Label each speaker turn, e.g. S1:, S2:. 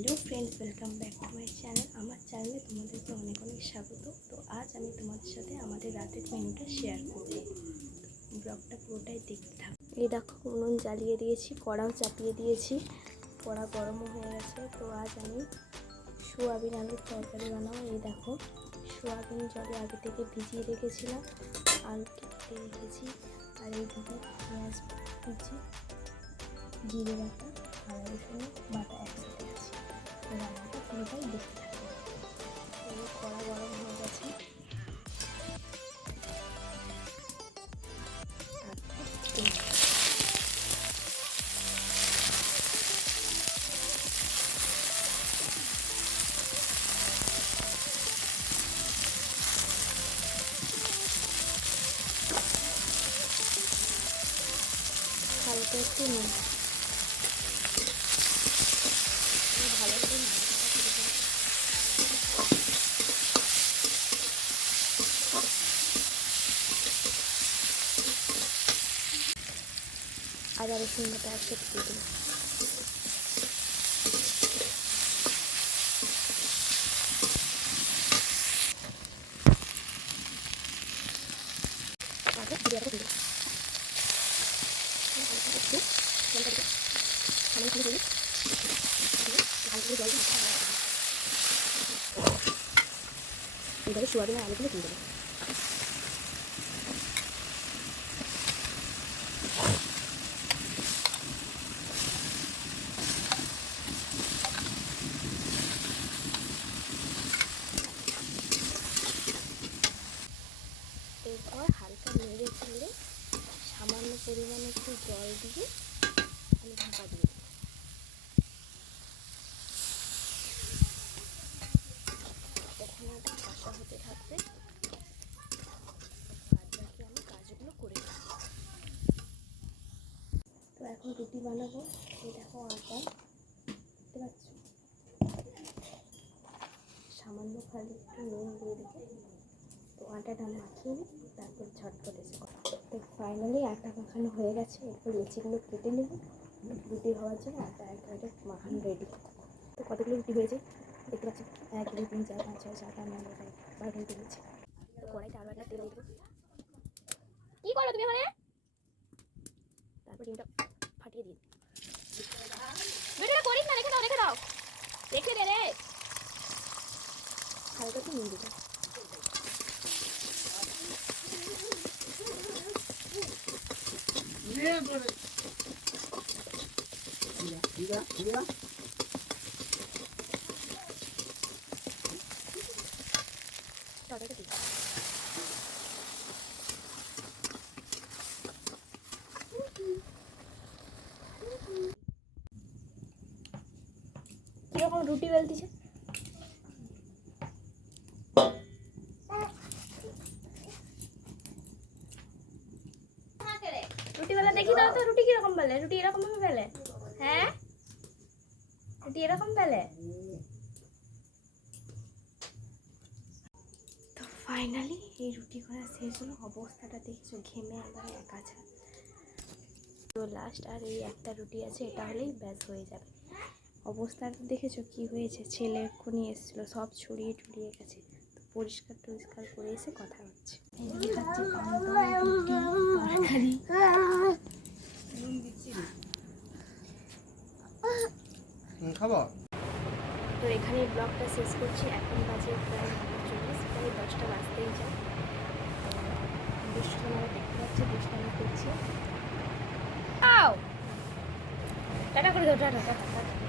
S1: Hello friends welcome back to my channel আমার চ্যানেলে তোমাদেরকে অনেক অনেক স্বাগত তো আজ আমি তোমাদের সাথে আমাদের রাতের মেনুটা শেয়ার করব ব্লগটা পুরোটাই দেখতে থাক এই দেখো উনুন জ্বালিয়ে দিয়েছি কড়াও চাপিয়ে দিয়েছি কড়া গরমও হয়ে গেছে তো আজ আমি সোয়াবিন আলুর তরকারি বানাবো এই দেখো সোয়াবিন জলে আগে থেকে ভিজিয়ে রেখেছিলাম আলু কেটে রেখেছি আর এই দিকে পেঁয়াজ কুচি জিরে বাটা আর রসুন বাটা একসাথে আছে তো রান্নাটা পুরোটাই দেখতে থাকবে কড়া গরম হয়ে গেছে হালকা একটু নুন ada di sini paket gitu Jadi suaranya agak dulu tinggi. সামান্য একটু জল দিয়ে আমি ঢাকা দিয়ে তখন কাঁচা হতে থাকবে বাকি আমি কাজগুলো করে তো এখন রুটি বানাবো দেখো আটা দেখতে পাচ্ছ সামান্য খালি একটু নুন দিয়ে দেবো তো আটাটা মাখিয়ে তারপর ঝটপট এসে তো ফাইনালি আটা মাখানো হয়ে গেছে এরপর লুচিগুলো কেটে নেব রুটি হওয়ার জন্য আটা একটা মাখানো রেডি তো কতগুলো রুটি হয়েছে দেখতে পাচ্ছি এক দুই তিন চার পাঁচ ছয় সাত আট নয় দশ বারো রুটি হয়েছে তো তেল দেবো কী করো তুমি ওখানে তারপর ডিমটা ফাটিয়ে দিন বেটাটা করিস না রেখে দাও রেখে দাও রেখে দে রে হালকা তো নুন দিতে
S2: Gila, gila,
S1: কিরকম রুটি বেলতেছে দেখি দাও তো রুটি কিরকম বলে রুটি এরকম ভাবে বেলে হ্যাঁ রুটি এরকম বেলে তো ফাইনালি এই রুটি করা শেষ হলো অবস্থাটা দেখেছো ঘেমে আমার একা তো লাস্ট আর এই একটা রুটি আছে এটা হলেই ব্যাস হয়ে যাবে অবস্থা দেখেছো কি হয়েছে ছেলে এক্ষুনি এসেছিলো সব ছড়িয়ে টুড়িয়ে গেছে তো পরিষ্কার টরিষ্কার করে এসে কথা হচ্ছে খাবো তো এখানে ব্লগটা শেষ করছি এখন বাজে প্রায় দশটা বাজতেই যায় দুষ্টু আমরা দেখতে পাচ্ছি দশটা আমরা করছি আও টাটা করে দাও টাটা টাটা